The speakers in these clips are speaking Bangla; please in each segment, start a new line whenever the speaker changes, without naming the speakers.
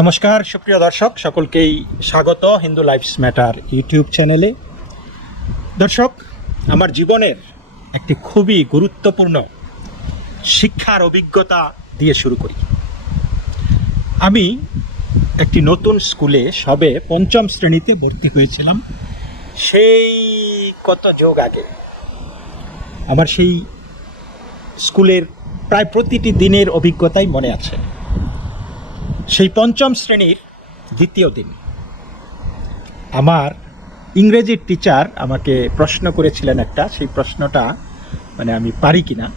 নমস্কার, সুপ্রিয় দর্শক, সকলকেই স্বাগত হিন্দু লাইফস ম্যাটার ইউটিউব চ্যানেলে। দর্শক, আমার জীবনের একটি খুবই গুরুত্বপূর্ণ শিক্ষার অভিজ্ঞতা দিয়ে শুরু করি। আমি একটি নতুন স্কুলে সবে পঞ্চম শ্রেণীতে ভর্তি হয়েছিলাম। সেই কত যোগ আগে আমার সেই স্কুলের প্রায় প্রতিটি দিনের অভিজ্ঞতাই মনে আছে। সেই পঞ্চম শ্রেণির দ্বিতীয় দিন। আমার ইংরেজির টিচার আমাকে প্রশ্ন করেছিলেন একটা, সেই প্রশ্নটা মানে আমি পারি কিনা?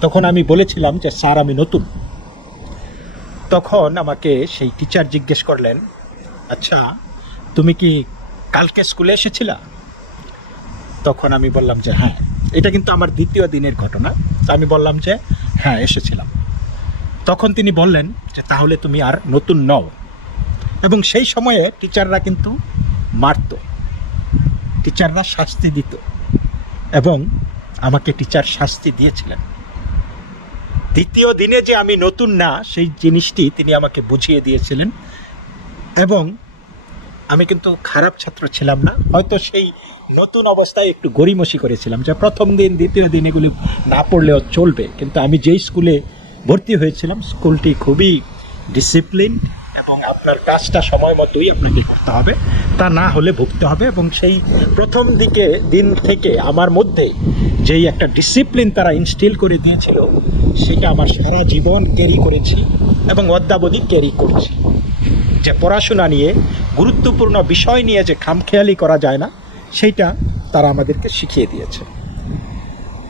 তখন আমি বলেছিলাম যে, স্যার, আমি নতুন। তখন আমাকে সেই টিচার জিজ্ঞেস করলেন আচ্ছা তুমি কি কালকে স্কুলে এসেছিলা? তখন আমি বললাম যে হ্যাঁ। এটা কিন্তু আমার দ্বিতীয় দিনের ঘটনা। আমি বললাম যে হ্যাঁ এসেছিলাম। তখন তিনি বললেন যে, তাহলে তুমি আর নতুন নও। এবং সেই সময়ে টিচাররা কিন্তু মারত। টিচাররা শাস্তি দিত এবং আমাকে টিচার শাস্তি দিয়েছিলেন। দ্বিতীয় দিনে যে আমি নতুন না, সেই জিনিসটি তিনি আমাকে বুঝিয়ে দিয়েছিলেন এবং আমি কিন্তু খারাপ ছাত্র ছিলাম না। হয়তো সেই নতুন অবস্থায় একটু গড়িমসি করেছিলাম যে, প্রথম দিন, দ্বিতীয় দিন এগুলি না পড়লেও চলবে। কিন্তু আমি যেই স্কুলে ভর্তি হয়েছিলাম। স্কুলটি খুবই ডিসিপ্লিন এবং আপনার কাজটা সময় মতোই আপনাকে করতে হবে। তা না হলে ভুগতে হবে এবং সেই প্রথম দিকে, দিন থেকে আমার মধ্যে যেই একটা ডিসিপ্লিন তারা ইনস্টিল করে দিয়েছিল, সেটা আমার সারা জীবন ক্যারি করেছি এবং অদ্যাবধি ক্যারি করছি। যে পড়াশোনা নিয়ে গুরুত্বপূর্ণ বিষয় নিয়ে যে খামখেয়ালি করা যায় না, সেইটা তারা আমাদেরকে শিখিয়ে দিয়েছে।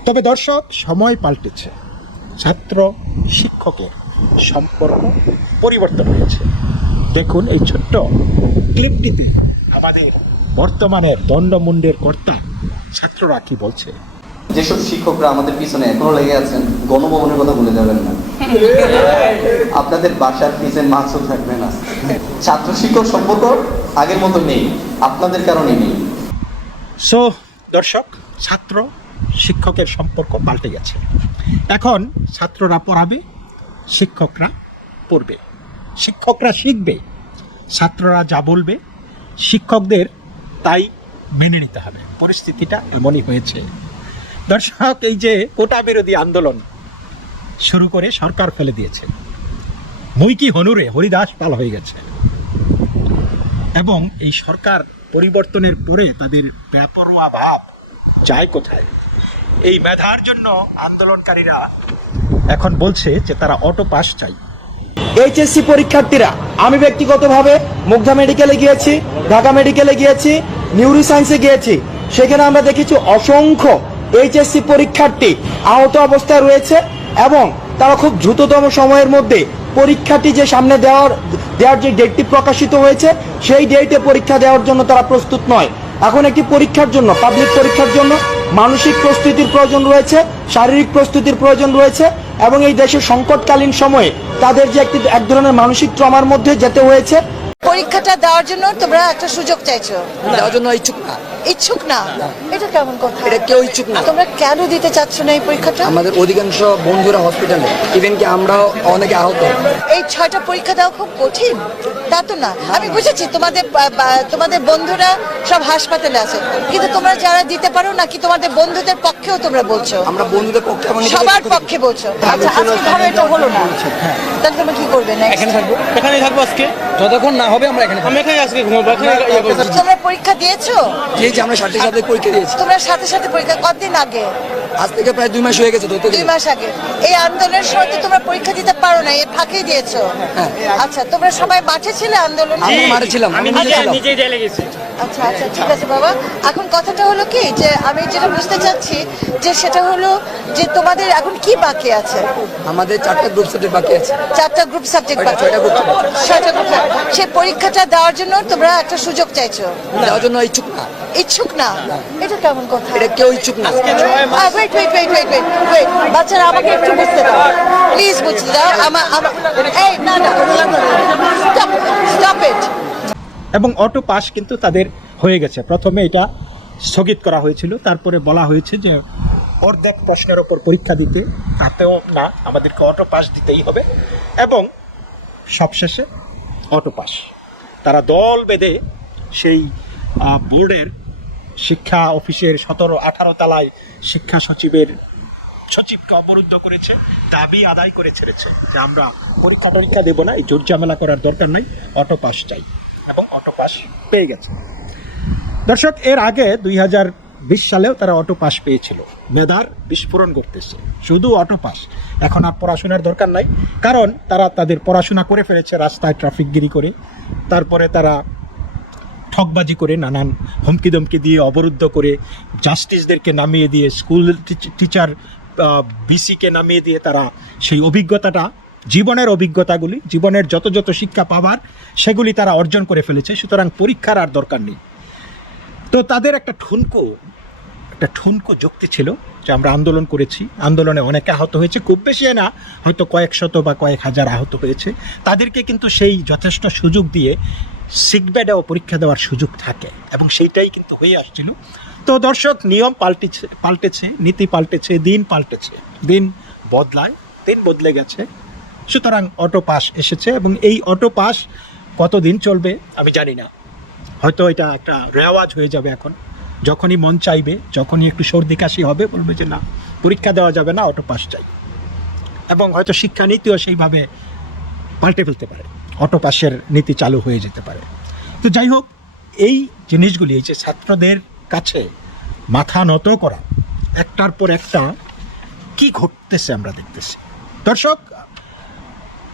তবে দর্শক, সময় পাল্টেছে। ছাত্র শিক্ষকের সম্পর্ক পরিবর্তন হয়েছে। দেখুন এই ছোট্ট ক্লিপটিতে আমাদের বর্তমানের দণ্ডমুণ্ডের কর্তা ছাত্ররা কি বলছে।
যেসব শিক্ষকরা আমাদের পিছনে এখনও লেগে আছেন গণভবনের কথা ভুলে যাবেন না। আপনাদের বাসার পিছনে মাছও থাকবে না। ছাত্র শিক্ষক সম্পর্ক আগের মতো নেই আপনাদের কারণে নেই।
সো দর্শক ছাত্র শিক্ষকের সম্পর্ক পাল্টে গেছে। এখন ছাত্ররা পড়াবে, শিক্ষকরা পড়বে। শিক্ষকরা শিখবে, ছাত্ররা যা বলবে, শিক্ষকদের তাই মেনে নিতে হবে। পরিস্থিতিটা এমনই হয়েছে। দর্শক, এই যে কোটা বিরোধী আন্দোলন শুরু করে সরকার ফেলে দিয়েছে, মুইকি হনুরে, হরিদাস পাল হয়ে গেছে। এবং এই সরকার পরিবর্তনের পরে তাদের বেপরোয়া ভাব যায় কোথায়? এই মেধার জন্য আন্দোলনকারীরা এখন বলছে যে তারা অটো পাস চাই।
এইচএসসি পরীক্ষার্থীরা, আমি ব্যক্তিগতভাবে মুগ্ধা মেডিকেলে গিয়েছি, ঢাকা মেডিকেলে গিয়েছি নিউরো সায়েন্সে গিয়েছি। সেখানে আমরা দেখেছি অসংখ্য এইচএসসি পরীক্ষার্থী আহত অবস্থায় রয়েছে এবং তারা খুব দ্রুততম সময়ের মধ্যে পরীক্ষাটি যে সামনে দেওয়ার দেওয়ার যে ডেটটি প্রকাশিত হয়েছে, সেই ডেটে পরীক্ষা দেওয়ার জন্য তারা প্রস্তুত নয়। এখন একটি পরীক্ষার জন্য পাবলিক পরীক্ষার জন্য মানসিক প্রস্তুতির প্রয়োজন রয়েছে শারীরিক প্রস্তুতির প্রয়োজন রয়েছে এবং এই দেশের সংকটকালীন সময়ে তাদের যে একটি এক ধরনের মানসিক ট্রমার মধ্যে যেতে হয়েছে।
পরীক্ষাটা দেওয়ার জন্য তোমরা একটা সুযোগ চাইছো।
দেওয়ার জন্য ইচ্ছুক না।
ইচ্ছুক না? এটা কেমন কথা?
এটা কেউ ইচ্ছুক না।
তোমরা কেন দিতে চাচ্ছ না এই পরীক্ষাটা?
আমাদের অধিকাংশ বন্ধুরা হসপিটালে ইভেন কি আমরাও অনেকে আহত।
এই ছয়টা পরীক্ষা দেওয়া খুব কঠিন। তা তো না। আমি বুঝেছি তোমাদের তোমাদের বন্ধুরা সব হাসপাতালে আছে। কিন্তু তোমরা যারা দিতে পারো নাকি তোমাদের বন্ধুদের পক্ষেও তোমরা বলছো?
আমরা বন্ধুদের পক্ষে
সবার
পক্ষে-
বলছো। আচ্ছা আজকে ধরো এটা হলো না। তাহলে তোমরা কি করবে?
এখানে থাকব। এখানেই থাকব আজকে?
যতক্ষণ না হবে আমরা এখানে
আমি এখানে আজকে ঘুমাবো। এখানে ইয়ে।
তোমরা পরীক্ষা দিয়েছ।
যে আমরা সাথে সাথে পরীক্ষা দিয়েছি।
তোমরা সাথে সাথে পরীক্ষা কতদিন আগে?
আজ থেকে প্রায় দুই মাস হয়ে গেছে ধরতে
দুই মাস আগে। এই আন্দোলনের সময় তো তোমরা পরীক্ষা দিতে পারো না এর ফাঁকেই দিয়েছ।
হ্যাঁ।
আচ্ছা তোমরা সবাই মাঠে ছিলে আন্দোলন?
আমি মাঠে ছিলাম আমি নিজে
জেলে গেছি।
আচ্ছা আচ্ছা ঠিক আছে বাবা। এখন কথাটা হলো কি যে আমি যেটা বুঝতে চাচ্ছি যে সেটা হলো যে তোমাদের এখন কি বাকি আছে?
আমাদের চারটা গ্রুপ সাবজেক্ট বাকি আছে।
চারটা গ্রুপ সাবজেক্ট বাকি
ছয়টা subject।
ছয়টা গ্রুপ সেই পরীক্ষাটা দেওয়ার জন্য তোমরা একটা সুযোগ চাইছো?
দেওয়ার জন্য ইচ্ছুক না।
ইচ্ছুক না? এটা কেমন কথা?
এটা কেউ ইচ্ছুক না।
Wait wait wait wait wait wait বাচ্চারা আমাকে একটু বুঝতে দাও। প্লিজ বুঝতে দাও। আমার এই না না। স্টপ স্টপ ইট
এবং অটো পাস কিন্তু তাদের হয়ে গেছে। প্রথমে এটা স্থগিত করা হয়েছিল, তারপরে বলা হয়েছে যে অর্ধেক প্রশ্নের ওপর পরীক্ষা দিতে, তাতেও না, আমাদেরকে অটো পাস দিতেই হবে এবং সবশেষে অটো পাস। তারা দল বেঁধে সেই বোর্ডের শিক্ষা অফিসের সতেরো, আঠারো তলায় শিক্ষা সচিবের, সচিবকে অবরুদ্ধ করেছে, দাবি আদায় করে ছেড়েছে যে আমরা পরীক্ষা টরীক্ষা দেবো না, এই জোর ঝামেলা করার দরকার নাই, অটো পাস চাই। পাস পেয়ে গেছে। দর্শক, এর আগে দুই হাজার বিশ সালেও তারা অটো পাস পেয়েছিল। মেধার বিস্ফোরণ করতেছে শুধু অটো পাস এখন আর পড়াশোনার দরকার নাই। কারণ তারা তাদের পড়াশোনা করে ফেলেছে, রাস্তায় ট্রাফিকগিরি করে। তারপরে তারা ঠকবাজি করে, নানান হুমকি দমকি দিয়ে অবরুদ্ধ করে জাস্টিসদেরকে নামিয়ে দিয়ে স্কুল টিচ- টিচার বিসিকে নামিয়ে দিয়ে তারা সেই অভিজ্ঞতাটা জীবনের অভিজ্ঞতাগুলি, জীবনের যত যত শিক্ষা পাবার, সেগুলি তারা অর্জন করে ফেলেছে, সুতরাং পরীক্ষার আর দরকার নেই। তো তাদের একটা ঠুনকো একটা ঠুনকো যুক্তি ছিল যে আমরা আন্দোলন করেছি। আন্দোলনে অনেকে আহত হয়েছে, খুব বেশি না, হয়তো কয়েক শত বা কয়েক হাজার আহত হয়েছে। তাদেরকে কিন্তু সেই যথেষ্ট সুযোগ দিয়ে সিকব্যাডেও পরীক্ষা দেওয়ার সুযোগ থাকে এবং সেইটাই কিন্তু হয়ে আসছিল। তো দর্শক, নিয়ম পাল্টেছে পাল্টেছে, নীতি পাল্টেছে, দিন পাল্টেছে। দিন বদলায়, দিন বদলে গেছে। সুতরাং অটো পাস এসেছে এবং এই অটো পাস কতদিন চলবে আমি জানি না। হয়তো এটা একটা রেওয়াজ হয়ে যাবে এখন। যখনই মন চাইবে, যখনই একটু সর্দি কাশি হবে, বলবে যে না, পরীক্ষা দেওয়া যাবে না অটো পাস চাই এবং হয়তো শিক্ষানীতিও সেইভাবে পাল্টে ফেলতে পারে। অটো পাসের নীতি চালু হয়ে যেতে পারে। তো যাই হোক, এই জিনিসগুলি, এই যে ছাত্রদের কাছে মাথা নত করা, একটার পর একটা কি ঘটতেছে আমরা দেখতেছি। দর্শক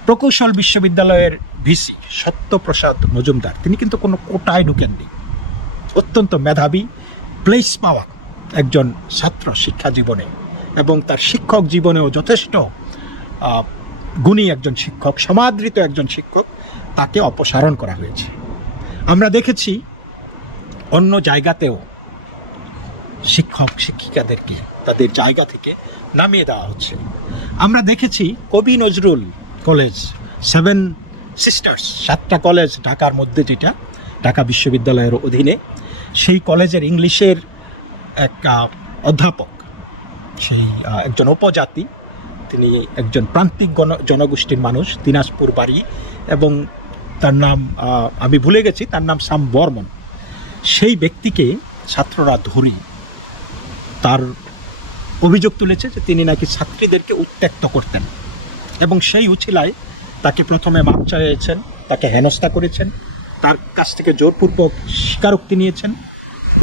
প্রকৌশল বিশ্ববিদ্যালয়ের ভিসি সত্যপ্রসাদ মজুমদার, তিনি কিন্তু কোনো কোটায় ঢুকেননি। অত্যন্ত মেধাবী প্লেস পাওয়া একজন ছাত্র শিক্ষা জীবনে এবং তার শিক্ষক জীবনেও যথেষ্ট গুণী একজন শিক্ষক, সমাদৃত একজন শিক্ষক, তাকে অপসারণ করা হয়েছে। আমরা দেখেছি অন্য জায়গাতেও শিক্ষক, শিক্ষিকাদেরকে তাদের জায়গা থেকে নামিয়ে দেওয়া হচ্ছে। আমরা দেখেছি Kabi Nazrul college seven sisters সাতটা কলেজ ঢাকার মধ্যে যেটা, ঢাকা বিশ্ববিদ্যালয়ের অধীনে। সেই কলেজের ইংলিশের এক অধ্যাপক, সেই একজন উপজাতি, তিনি একজন প্রান্তিক গণ, জনগোষ্ঠীর মানুষ, দিনাজপুর বাড়ি, এবং তার নাম আমি ভুলে গেছি, তার নাম সাম বর্মন। সেই ব্যক্তিকে ছাত্ররা ধরি, তার অভিযোগ তুলেছে যে তিনি নাকি ছাত্রীদেরকে উত্ত্যক্ত করতেন। এবং সেই উছিলায় তাকে প্রথমে মাপ চাইছেন তাকে হেনস্থা করেছেন, তার কাছ থেকে জোরপূর্বক স্বীকারোক্তি নিয়েছেন।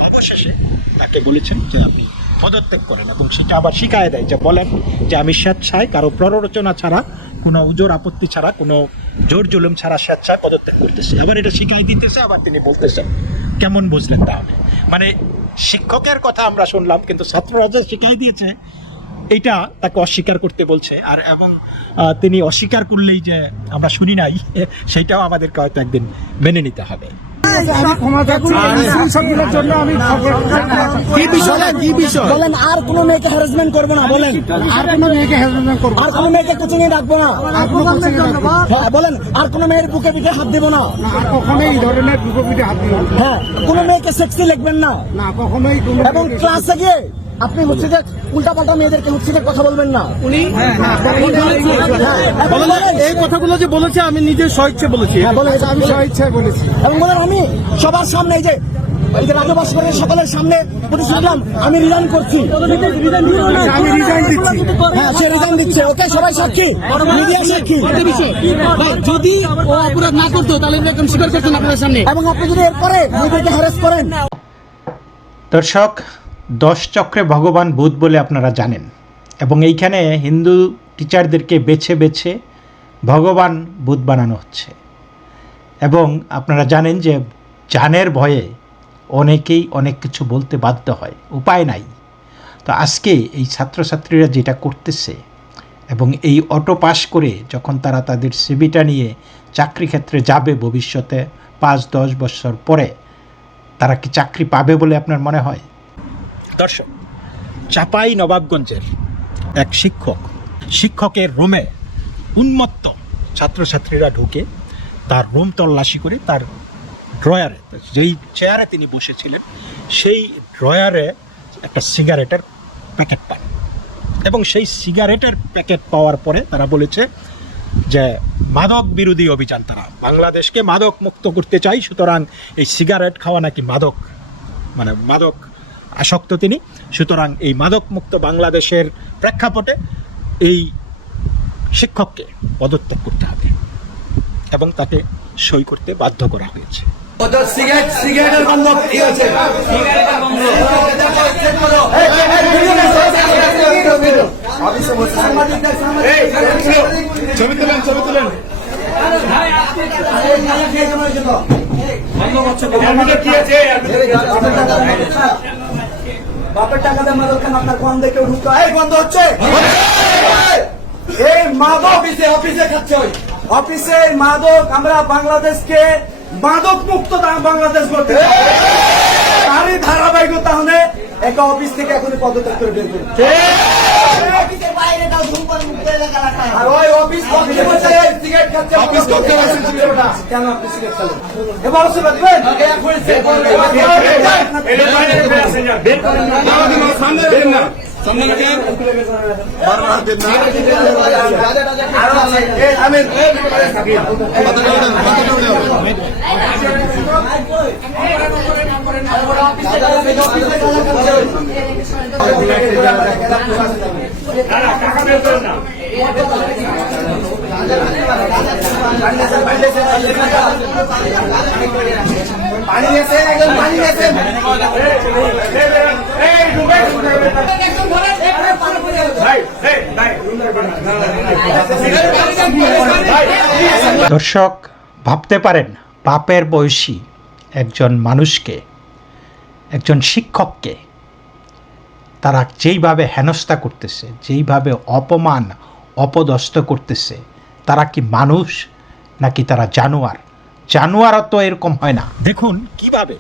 অবশেষে তাকে বলেছেন যে আপনি পদত্যাগ করেন এবং সেটা আবার শিখায় দেয় যে বলেন যে আমি স্বেচ্ছায় কারও প্ররোচনা ছাড়া, কোনো উজোর আপত্তি ছাড়া, কোনো জোর জুলুম ছাড়া স্বেচ্ছায় পদত্যাগ করতেছে। আবার এটা শিখাই দিতেছে, আবার তিনি বলতেছেন। কেমন বুঝলেন তাহলে? মানে শিক্ষকের কথা আমরা শুনলাম, কিন্তু ছাত্ররা যে শিখাই দিয়েছে এইটা তাকে অস্বীকার করতে বলছে। আর এবং তিনি অস্বীকার করলেই যে আমরা শুনি নাই সেইটাও আমাদেরকে হয়তো একদিন মেনে নিতে হবে।
কি বিষয়? কি বিষয়? বলেন আর কোনো মেয়েকে হ্যারাসমেন্ট করব না বলেন।
আর কোনো মেয়েকে হ্যারাসমেন্ট করব
আর কোনো মেয়েকে কোচিং এ রাখব না।
আর কোনো কোচিং এ রাখব না।
হ্যাঁ বলেন আর কোনো মেয়ের বুকে পিঠে হাত দেবো না।
কখনোই এই ধরনের দুটো পিঠে হাত দিও
হ্যাঁ কোনো মেয়েকে সেক্সি লিখবেন না।
না কখনোই
এবং ক্লাসে গিয়ে আপনি হচ্ছে যে উল্টা পাল্টা মেয়েদেরকে হচ্ছে যে কথা বলবেন না। উনি?
হ্যাঁ,
এই কথাগুলো যে বলেছে আমি নিজের স্বইচ্ছে বলেছি।
হ্যাঁ
আমি স্বইচ্ছায় বলেছি।
এবং বলেন আমি সবার সামনে এই যে সকলের সামনে আমি রিজাইন করছি।
আমি রিজাইন দিচ্ছি।
হ্যাঁ সে রিজাইন দিচ্ছে। ওকে সবাই সাক্ষী। মিডিয়া সাক্ষী।
যদি ও অপরাধ না করতো তাহলে এরকম স্বীকার করতেন আপনাদের সামনে।
এবং আপনি যদি এরপরে মেয়েদেরকে হ্যারাস করেন।
দর্শক দশ চক্রে ভগবান ভূত বলে আপনারা জানেন। এবং এইখানে হিন্দু টিচারদেরকে বেছে বেছে ভগবান ভূত বানানো হচ্ছে। এবং আপনারা জানেন যে জানের ভয়ে অনেকেই অনেক কিছু বলতে বাধ্য হয়। উপায় নাই। তো আজকে এই ছাত্রছাত্রীরা যেটা করতেছে এবং এই অটো পাস করে যখন তারা তাদের সিবিটা নিয়ে চাকরি ক্ষেত্রে যাবে ভবিষ্যতে, পাঁচ দশ বছর পরে, তারা কি চাকরি পাবে বলে আপনার মনে হয়? দর্শক, চাপাই নবাবগঞ্জের এক শিক্ষক, শিক্ষকের রুমে উন্মত্ত ছাত্রছাত্রীরা ঢুকে তার রুম তল্লাশি করে তার ড্রয়ারে যেই চেয়ারে তিনি বসেছিলেন, সেই ড্রয়ারে একটা সিগারেটের প্যাকেট পান। এবং সেই সিগারেটের প্যাকেট পাওয়ার পরে তারা বলেছে যে, মাদক বিরোধী অভিযান তারা, বাংলাদেশকে মাদক মুক্ত করতে চাই সুতরাং এই সিগারেট খাওয়া নাকি মাদক মানে মাদক আসক্ত তিনি সুতরাং এই মাদক মুক্ত বাংলাদেশের প্রেক্ষাপটে এই শিক্ষককে পদত্যাগ করতে হবে এবং তাকে সই করতে বাধ্য করা হয়েছে
ছবি তুলেন ছবি তুলেন
বাপের টাকা দিয়ে মাদক খান আপনার গন্ধে কেউ ঢুকা এই গন্ধ হচ্ছে! এই মাদক অফিসে অফিসে খাচ্ছে ওই। অফিসে মাদক আমরা বাংলাদেশকে মাদক মুক্ত বাংলাদেশ করতে। তারই ধারাবাহিকতা হলে একটা অফিস থেকে এখনই পদত্যাগ করে বের আর ওই অফিস সিগারেট খাচ্ছে কেন আপনি সিগারেট এবার ওসে রাখবেন
সামনে না।
দর্শক, ভাবতে পারেন, বাপের বয়সী একজন মানুষকে, একজন শিক্ষককে তারা যেইভাবে হেনস্থা করতেছে, যেইভাবে অপমান, অপদস্থ করতেছে তারা কি মানুষ নাকি তারা জানোয়ার? জানোয়ার তো এরকম হয় না। দেখুন কীভাবে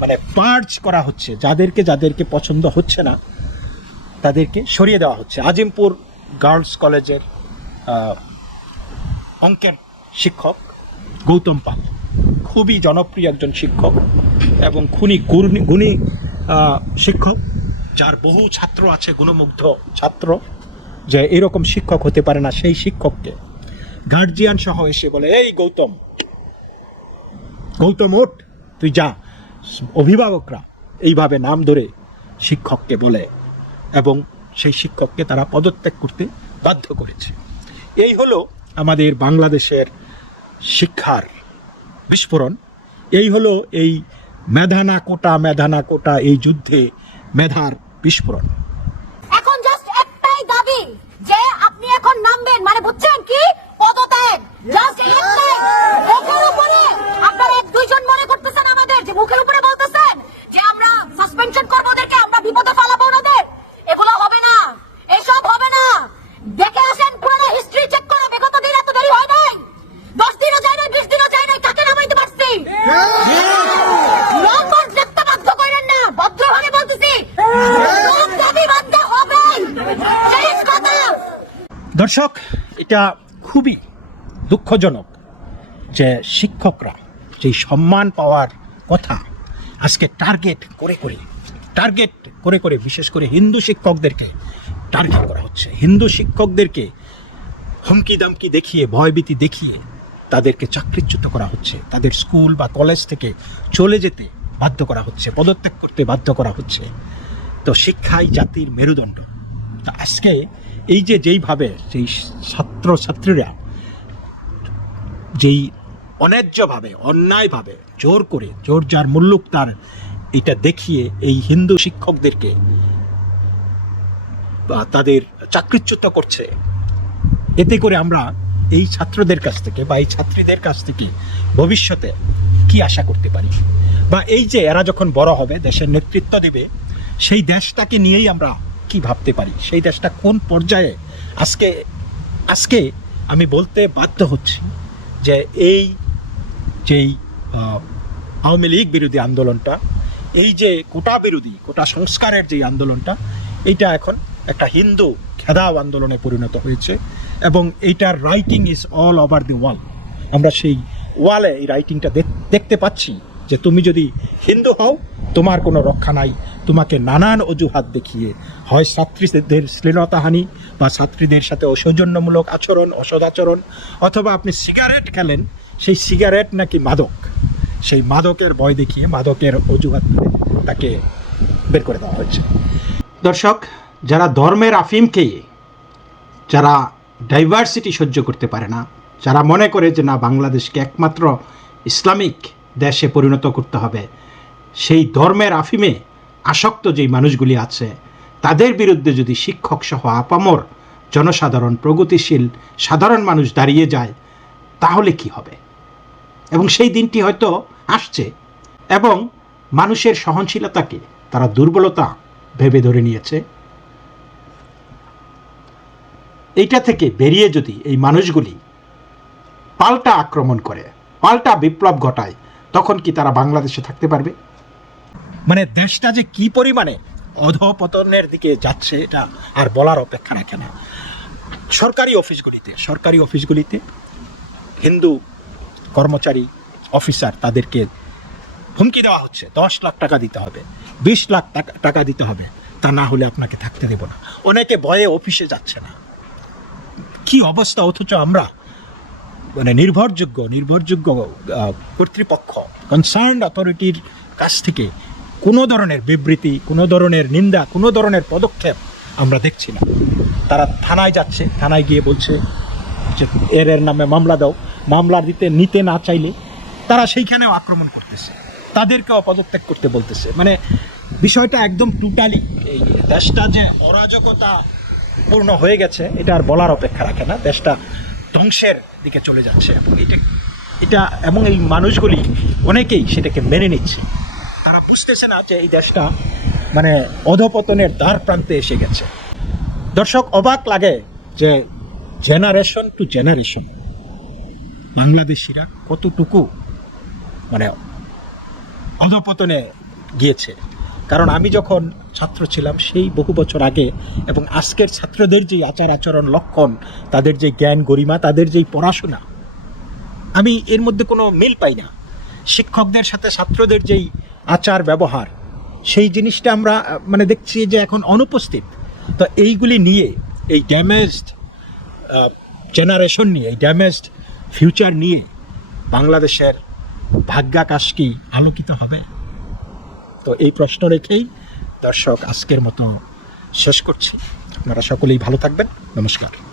মানে পার্চ করা হচ্ছে। যাদেরকে যাদেরকে পছন্দ হচ্ছে না, তাদেরকে সরিয়ে দেওয়া হচ্ছে। আজিমপুর গার্লস কলেজের অঙ্কের শিক্ষক গৌতম পাল। খুবই জনপ্রিয় একজন শিক্ষক এবং খুনি গুণী শিক্ষক, যার বহু ছাত্র আছে, গুণমুগ্ধ ছাত্র। যে এরকম শিক্ষক হতে পারে না সেই শিক্ষককে। গার্জিয়ান সহ এসে বলে, এই গৌতম গৌতম ওঠ তুই যা। অভিভাবকরা এইভাবে নাম ধরে শিক্ষককে বলে এবং সেই শিক্ষককে তারা পদত্যাগ করতে বাধ্য করেছে। এই হলো আমাদের বাংলাদেশের শিক্ষার বিস্ফোরণ। এই হলো এই মেধানা কোটা মেধানা কোটা, এই যুদ্ধে মেধার বিস্ফোরণ
এখন জাস্ট একটাই দাবি যে আপনি নামবেন মানে বুঝছেন কি? পদত্যাগ। মুখের উপরে আপনারা এক দুইজন মনে করতেছেন আমাদের, যে মুখের উপরে বলতেছেন যে আমরা করব ওদেরকে, আমরা বিপদে ফালাবো ওনাদের। এগুলো হবে না। এসব হবে না দেখে আসেন পুরো হিস্ট্রি চেক করে বিগত দিন এত দেরি হয় নাই দশ দিনও যায় নাই বিশ দিনও যায় নাই কাকে নামাইতে পারছি নম্বর দেখতে বাধ্য করেন না ভদ্রভাবে বলতেছি সব দাবি বাধ্য হবে শেষ কথা
দর্শক এটা খুবই দুঃখজনক যে শিক্ষকরা যেই সম্মান পাওয়ার কথা আজকে টার্গেট করে করে টার্গেট করে করে, বিশেষ করে হিন্দু শিক্ষকদেরকে টার্গেট করা হচ্ছে। হিন্দু শিক্ষকদেরকে হুমকি দামকি দেখিয়ে, ভয়ভীতি দেখিয়ে তাদেরকে চাকরিচ্যুত করা হচ্ছে। তাদের স্কুল বা কলেজ থেকে চলে যেতে বাধ্য করা হচ্ছে, পদত্যাগ করতে বাধ্য করা হচ্ছে। তো শিক্ষাই জাতির মেরুদণ্ড। তা আজকে এই যে যেইভাবে সেই ছাত্র ছাত্রীরা যেই অন্যায্যভাবে, অন্যায়ভাবে জোর করে, জোর যার মুল্লুক তার এটা দেখিয়ে এই হিন্দু শিক্ষকদেরকে বা তাদের চাকরিচ্যুত করছে, এতে করে আমরা এই ছাত্রদের কাছ থেকে বা এই ছাত্রীদের কাছ থেকে ভবিষ্যতে কি আশা করতে পারি? বা এই যে এরা যখন বড় হবে, দেশের নেতৃত্ব দেবে, সেই দেশটাকে নিয়েই আমরা কি ভাবতে পারি? সেই দেশটা কোন পর্যায়ে? আজকে আজকে আমি বলতে বাধ্য হচ্ছি যে এই যেই আওয়ামী লীগ বিরোধী আন্দোলনটা, এই যে কোটা বিরোধী, কোটা সংস্কারের যে আন্দোলনটা, এইটা এখন একটা হিন্দু খেদাও আন্দোলনে পরিণত হয়েছে এবং এইটার writing is all over the wall আমরা সেই ওয়ালে এই রাইটিংটা দেখতে পাচ্ছি যে তুমি যদি হিন্দু হও, তোমার কোনো রক্ষা নাই। তোমাকে নানান অজুহাত দেখিয়ে হয় ছাত্রীদের শ্লীলতাহানি বা ছাত্রীদের সাথে অসৌজন্যমূলক আচরণ, অসদাচরণ, অথবা আপনি সিগারেট খেলেন, সেই সিগারেট নাকি মাদক? সেই মাদকের ভয় দেখিয়ে মাদকের অজুহাত তাকে বের করে দেওয়া হয়েছে। দর্শক, যারা ধর্মের আফিমকে যারা ডাইভার্সিটি সহ্য করতে পারে না, যারা মনে করে যে না, বাংলাদেশকে একমাত্র ইসলামিক দেশে পরিণত করতে হবে, সেই ধর্মের আফিমে আসক্ত যেই মানুষগুলি আছে, তাদের বিরুদ্ধে যদি শিক্ষক সহ আপামর জনসাধারণ প্রগতিশীল, সাধারণ মানুষ দাঁড়িয়ে যায়, তাহলে কি হবে? এবং সেই দিনটি হয়তো আসছে। এবং মানুষের সহনশীলতাকে তারা দুর্বলতা ভেবে ধরে নিয়েছে। এইটা থেকে বেরিয়ে যদি এই মানুষগুলি পাল্টা আক্রমণ করে, পাল্টা বিপ্লব ঘটায়, তখন কি তারা বাংলাদেশে থাকতে পারবে? মানে দেশটা যে কি পরিমাণে অধপতনের দিকে যাচ্ছে, এটা আর বলার অপেক্ষা রাখে না। সরকারি অফিসগুলিতে সরকারি অফিসগুলিতে হিন্দু কর্মচারী, অফিসার তাদেরকে হুমকি দেওয়া হচ্ছে। দশ লাখ টাকা দিতে হবে, বিশ লাখ টাকা দিতে হবে। তা না হলে আপনাকে থাকতে দেব না। অনেকে ভয়ে অফিসে যাচ্ছে না। কি অবস্থা? অথচ আমরা মানে নির্ভরযোগ্য নির্ভরযোগ্য কর্তৃপক্ষ কনসার্ন অথরিটির কাছ থেকে কোনো ধরনের বিবৃতি, কোনো ধরনের নিন্দা, কোনো ধরনের পদক্ষেপ আমরা দেখছি না। তারা থানায় যাচ্ছে, থানায় গিয়ে বলছে যে, এর এর নামে মামলা দাও। মামলা দিতে, নিতে না চাইলে তারা সেইখানেও আক্রমণ করতেছে। তাদেরকেও পদত্যাগ করতে বলতেছে। মানে বিষয়টা একদম টোটালি এই দেশটা যে অরাজকতা পূর্ণ হয়ে গেছে, এটা আর বলার অপেক্ষা রাখে না। দেশটা ধ্বংসের দিকে চলে যাচ্ছে। এবং এটা এটা, এবং এই মানুষগুলি অনেকেই সেটাকে মেনে নিচ্ছে। তারা বুঝতেছে না যে এই দেশটা মানে অধপতনের দ্বার প্রান্তে এসে গেছে। দর্শক, অবাক লাগে যে জেনারেশন টু জেনারেশন বাংলাদেশিরা কতটুকু মানে অধপতনে গিয়েছে। কারণ আমি যখন ছাত্র ছিলাম, সেই বহু বছর আগে এবং আজকের ছাত্রদের যে আচার আচরণ, লক্ষণ, তাদের যে জ্ঞান গরিমা, তাদের যেই পড়াশোনা, আমি এর মধ্যে কোনো মিল পাই না। শিক্ষকদের সাথে ছাত্রদের যেই আচার, ব্যবহার, সেই জিনিসটা আমরা মানে দেখছি যে এখন অনুপস্থিত। তো এইগুলি নিয়ে, এই ড্যামেজড জেনারেশন নিয়ে, এই ড্যামেজড ফিউচার নিয়ে বাংলাদেশের ভাগ্যাকাশ কি আলোকিত হবে? তো এই প্রশ্ন রেখেই দর্শক আজকের মতো শেষ করছি। আপনারা সকলেই ভালো থাকবেন। নমস্কার।